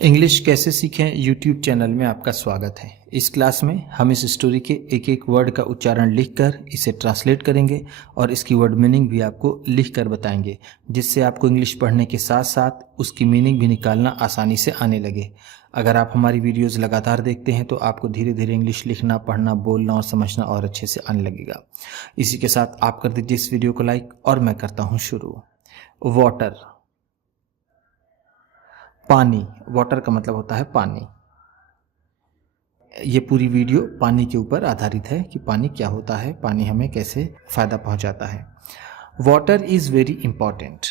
English कैसे सीखें YouTube channel में आपका स्वागत है। इस क्लास में हम इस स्टोरी के एक एक वर्ड का उच्चारण लिखकर इसे ट्रांसलेट करेंगे और इसकी वर्ड मीनिंग भी आपको लिखकर बताएंगे, जिससे आपको इंग्लिश पढ़ने के साथ साथ उसकी मीनिंग भी निकालना आसानी से आने लगे। अगर आप हमारी वीडियोज़ लगातार देखते हैं तो आपको धीरे धीरे इंग्लिश लिखना, पढ़ना, बोलना और समझना और अच्छे से आने लगेगा। इसी के साथ आप कर दीजिए इस वीडियो को लाइक और मैं करता हूँ शुरू। वाटर, पानी। वाटर का मतलब होता है पानी। ये पूरी वीडियो पानी के ऊपर आधारित है कि पानी क्या होता है, पानी हमें कैसे फ़ायदा पहुंचाता है। Water is very important.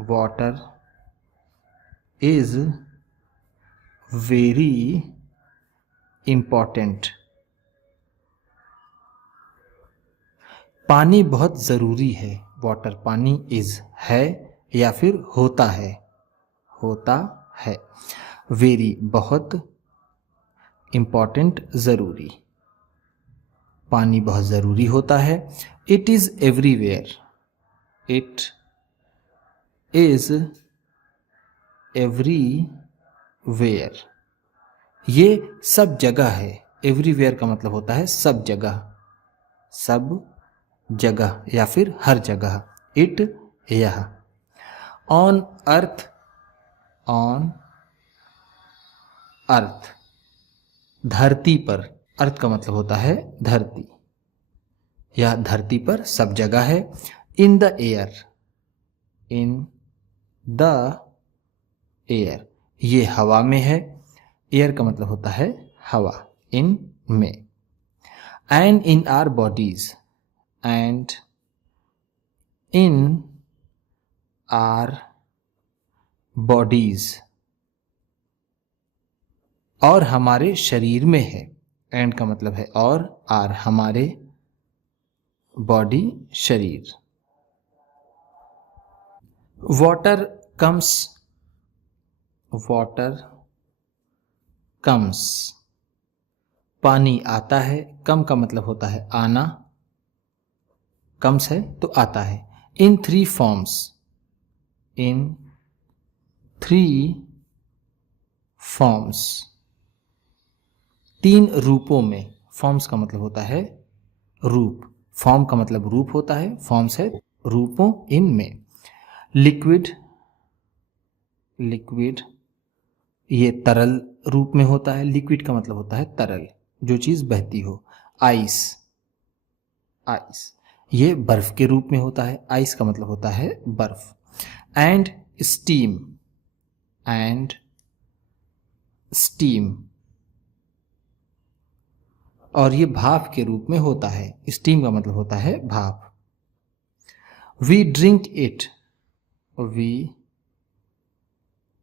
Water is very important. पानी बहुत ज़रूरी है। वाटर, पानी इज़ है या फिर होता है, होता है। वेरी बहुत, इम्पॉर्टेंट ज़रूरी। पानी बहुत ज़रूरी होता है। It is everywhere. It is everywhere. ये सब जगह है। एवरीवेयर का मतलब होता है सब जगह, सब जगह या फिर हर जगह। इट, यह। ऑन अर्थ, ऑन अर्थ, धरती पर। अर्थ का मतलब होता है धरती, यह धरती पर सब जगह है। In the air, in the air, ये हवा में है। एयर का मतलब होता है हवा, इन में। And in are bodies, and in are bodies, और हमारे शरीर में है। एंड का मतलब है और, आर हमारे, बॉडी शरीर। वाटर कम्स, वाटर कम्स, पानी आता है। कम का मतलब होता है आना, कम्स है तो आता है। In three forms, in three forms, तीन रूपों में। फॉर्म्स का मतलब होता है रूप, फॉर्म का मतलब रूप होता है, फॉर्म्स है रूपों, इनमें। लिक्विड, लिक्विड ये तरल रूप में होता है। लिक्विड का मतलब होता है तरल, जो चीज़ बहती हो। आइस, आइस ये बर्फ के रूप में होता है। आइस का मतलब होता है बर्फ। एंड स्टीम, एंड स्टीम, और ये भाप के रूप में होता है। स्टीम का मतलब होता है भाप। We drink it, we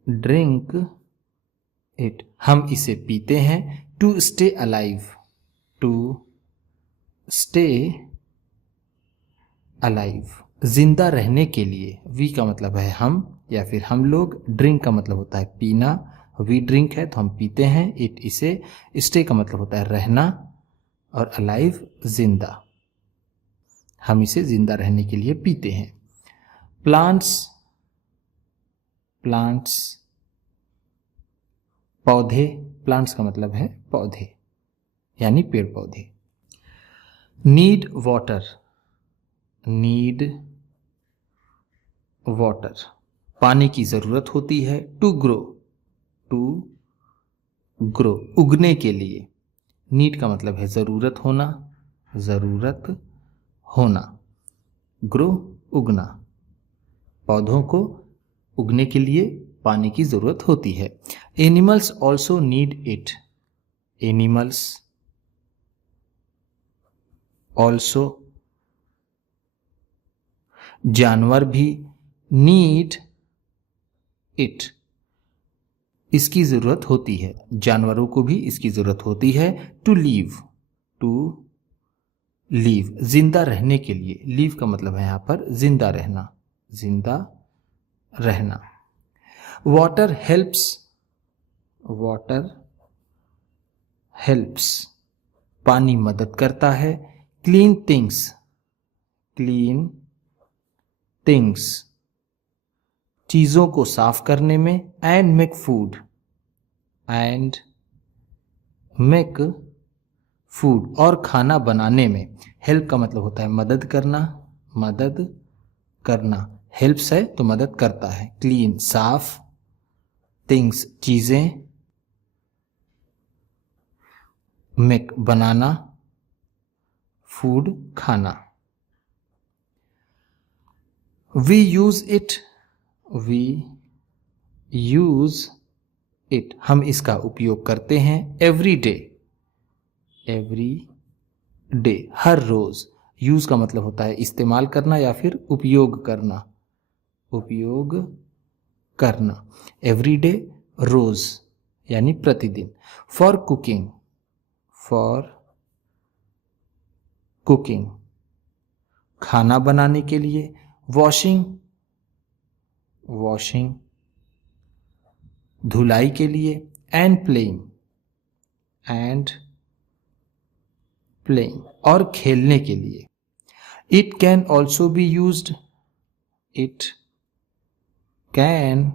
drink it, हम इसे पीते हैं। To stay alive, to stay alive, जिंदा रहने के लिए। वी का मतलब है हम या फिर हम लोग। ड्रिंक का मतलब होता है पीना। वी ड्रिंक है तो हम पीते हैं। इट इसे। स्टे का मतलब होता है रहना, और अलाइव जिंदा, हम इसे जिंदा रहने के लिए पीते हैं। प्लांट्स, प्लांट्स पौधे। प्लांट्स का मतलब है पौधे यानी पेड़ पौधे। नीड वाटर, नीड वाटर, पानी की जरूरत होती है। टू ग्रो, टू ग्रो उगने के लिए। नीड का मतलब है जरूरत होना, जरूरत होना। ग्रो उगना, पौधों को उगने के लिए पानी की जरूरत होती है। Animals also need it, animals also, जानवर भी। नीड इट, इसकी जरूरत होती है, जानवरों को भी इसकी जरूरत होती है। टू लीव, टू लीव जिंदा रहने के लिए। लीव का मतलब है यहां पर जिंदा रहना, जिंदा रहना। वाटर हेल्प्स, वाटर हेल्प्स, पानी मदद करता है। क्लीन थिंग्स, क्लीन थिंग्स, चीज़ों को साफ करने में। And make food, and make food, और खाना बनाने में हेल्प का मतलब होता है मदद करना, मदद करना। हेल्प्स है तो मदद करता है। क्लीन साफ, थिंग्स चीजें, मेक बनाना, फूड खाना। We use it, we use it, हम इसका उपयोग करते हैं। एवरी डे, एवरी डे हर रोज। यूज का मतलब होता है इस्तेमाल करना या फिर उपयोग करना, उपयोग करना। एवरी डे रोज यानी प्रतिदिन। फॉर कुकिंग, फॉर कुकिंग खाना बनाने के लिए। वॉशिंग, वॉशिंग धुलाई के लिए। एंड प्लेइंग, एंड प्लेइंग और खेलने के लिए। It can also be used, it can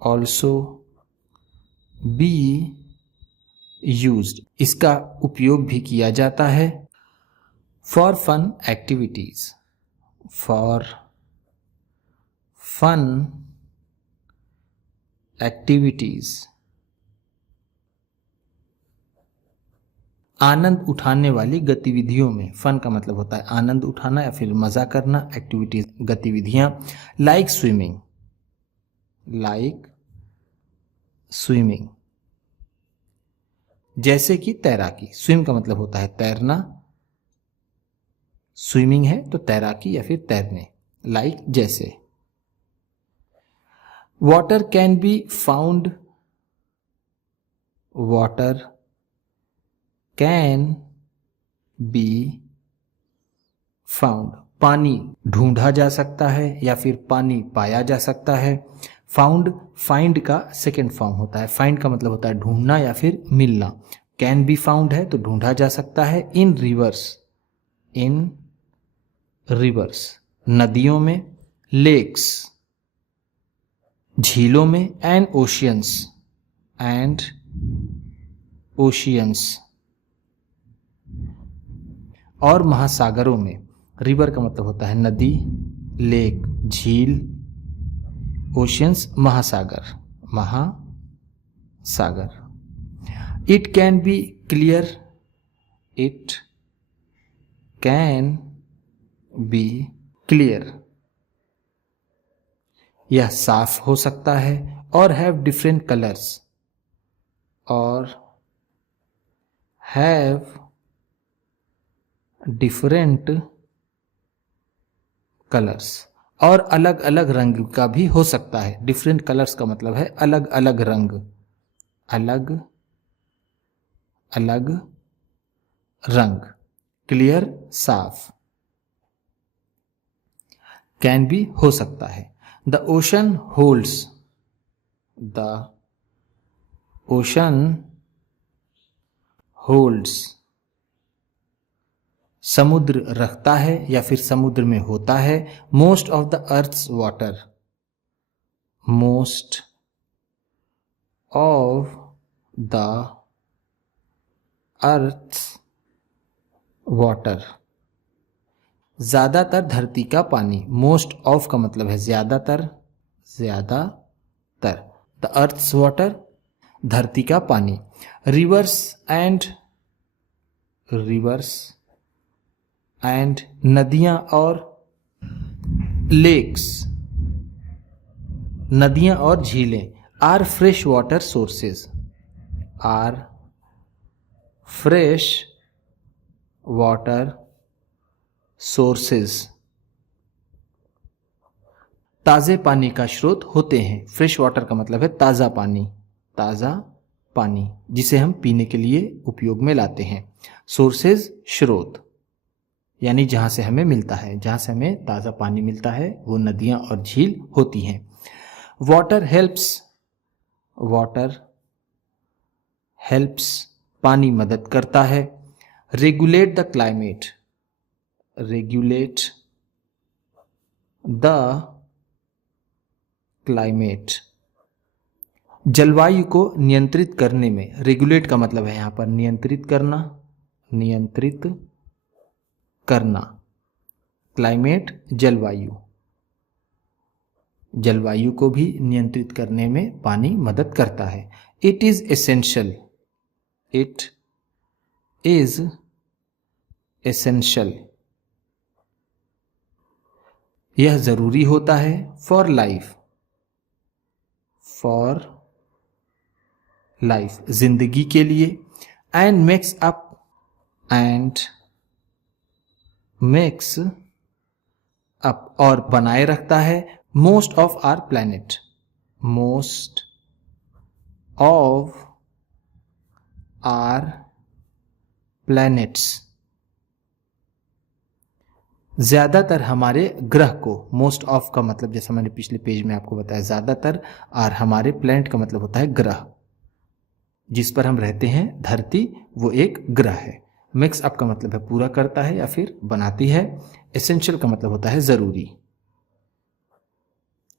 also be used, इसका उपयोग भी किया जाता है। For fun activities, for fun activities आनंद उठाने वाली गतिविधियों में। फन का मतलब होता है आनंद उठाना या फिर मजा करना। एक्टिविटीज गतिविधियां। लाइक स्विमिंग, लाइक स्विमिंग जैसे कि तैराकी। स्विम का मतलब होता है तैरना, स्विमिंग है तो तैराकी या फिर तैरने। लाइक जैसे। Water can be found, water can be found, पानी ढूंढा जा सकता है या फिर पानी पाया जा सकता है। फाउंड फाइंड का सेकेंड फॉर्म होता है। फाइंड का मतलब होता है ढूंढना या फिर मिलना। कैन बी फाउंड है तो ढूंढा जा सकता है। इन रिवर्स, इन रिवर्स नदियों में। लेक्स झीलों में। एंड ओशियंस, एंड ओशियंस और महासागरों में। रिवर का मतलब होता है नदी, लेक झील, ओशियंस महासागर, महासागर। It can be clear, it can be clear, यह साफ हो सकता है। और हैव डिफरेंट कलर्स, और हैव डिफरेंट कलर्स, और अलग अलग रंग का भी हो सकता है। डिफरेंट कलर्स का मतलब है अलग अलग रंग, अलग अलग रंग। क्लियर साफ, कैन भी हो सकता है। The ocean holds, the ocean holds समुद्र रखता है या फिर समुद्र में होता है। Most of the earth's water, most of the earth's water, ज्यादातर धरती का पानी। मोस्ट ऑफ का मतलब है ज्यादातर, ज्यादातर। द अर्थ्स वाटर धरती का पानी। रिवर्स एंड नदियां और लेक्स, नदियां और झीलें। Are fresh water sources, are fresh water sources ताजे पानी का स्रोत होते हैं। फ्रेश वाटर का मतलब है ताजा पानी, ताजा पानी जिसे हम पीने के लिए उपयोग में लाते हैं। सोर्सेज स्रोत यानी जहां से हमें मिलता है, जहां से हमें ताजा पानी मिलता है वो नदियां और झील होती हैं। वाटर हेल्प्स, वाटर हेल्प्स पानी मदद करता है। Regulate the climate, regulate the climate जलवायु को नियंत्रित करने में, रेगुलेट का मतलब है यहाँ पर नियंत्रित करना, नियंत्रित करना, क्लाइमेट जलवायु, जलवायु को भी नियंत्रित करने में पानी मदद करता है। It is essential, it is essential, यह जरूरी होता है, फॉर लाइफ, फॉर लाइफ, जिंदगी के लिए, and makes up, and makes up, और बनाए रखता है, most of our planet, most of our planets, ज्यादातर हमारे ग्रह को, मोस्ट ऑफ का मतलब जैसा मैंने पिछले पेज में आपको बताया ज्यादातर, और हमारे प्लैनेट का मतलब होता है ग्रह, जिस पर हम रहते हैं धरती, वो एक ग्रह है। मिक्स अप का मतलब है पूरा करता है या फिर बनाती है। एसेंशियल का मतलब होता है जरूरी,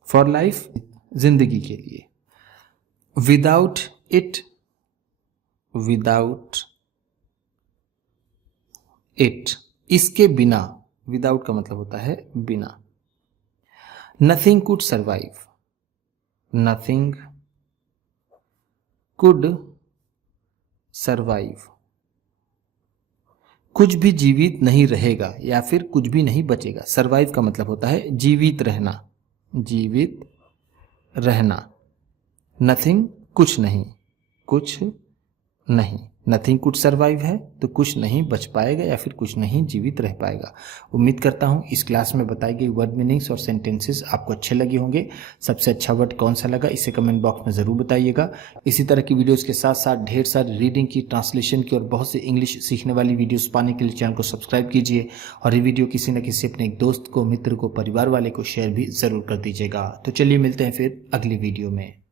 फॉर लाइफ, जिंदगी के लिए। विदाउट इट, विदाउट इट, इसके बिना, विदाउट का मतलब होता है बिना। Nothing could survive, nothing could survive, कुछ भी जीवित नहीं रहेगा या फिर कुछ भी नहीं बचेगा। सर्वाइव का मतलब होता है जीवित रहना, जीवित रहना। नथिंग कुछ नहीं, कुछ नहीं, नथिंग कुड सर्वाइव है तो कुछ नहीं बच पाएगा या फिर कुछ नहीं जीवित रह पाएगा। उम्मीद करता हूँ इस क्लास में बताई गई वर्ड मीनिंग्स और सेंटेंसेस आपको अच्छे लगे होंगे। सबसे अच्छा वर्ड कौन सा लगा इसे कमेंट बॉक्स में ज़रूर बताइएगा। इसी तरह की वीडियोस के साथ साथ ढेर सारी रीडिंग की, ट्रांसलेशन की और बहुत से इंग्लिश सीखने वाली वीडियोज़ पाने के लिए चैनल को सब्सक्राइब कीजिए और ये वीडियो किसी न किसी अपने एक दोस्त को, मित्र को, परिवार वाले को शेयर भी ज़रूर कर दीजिएगा। तो चलिए मिलते हैं फिर अगली वीडियो में।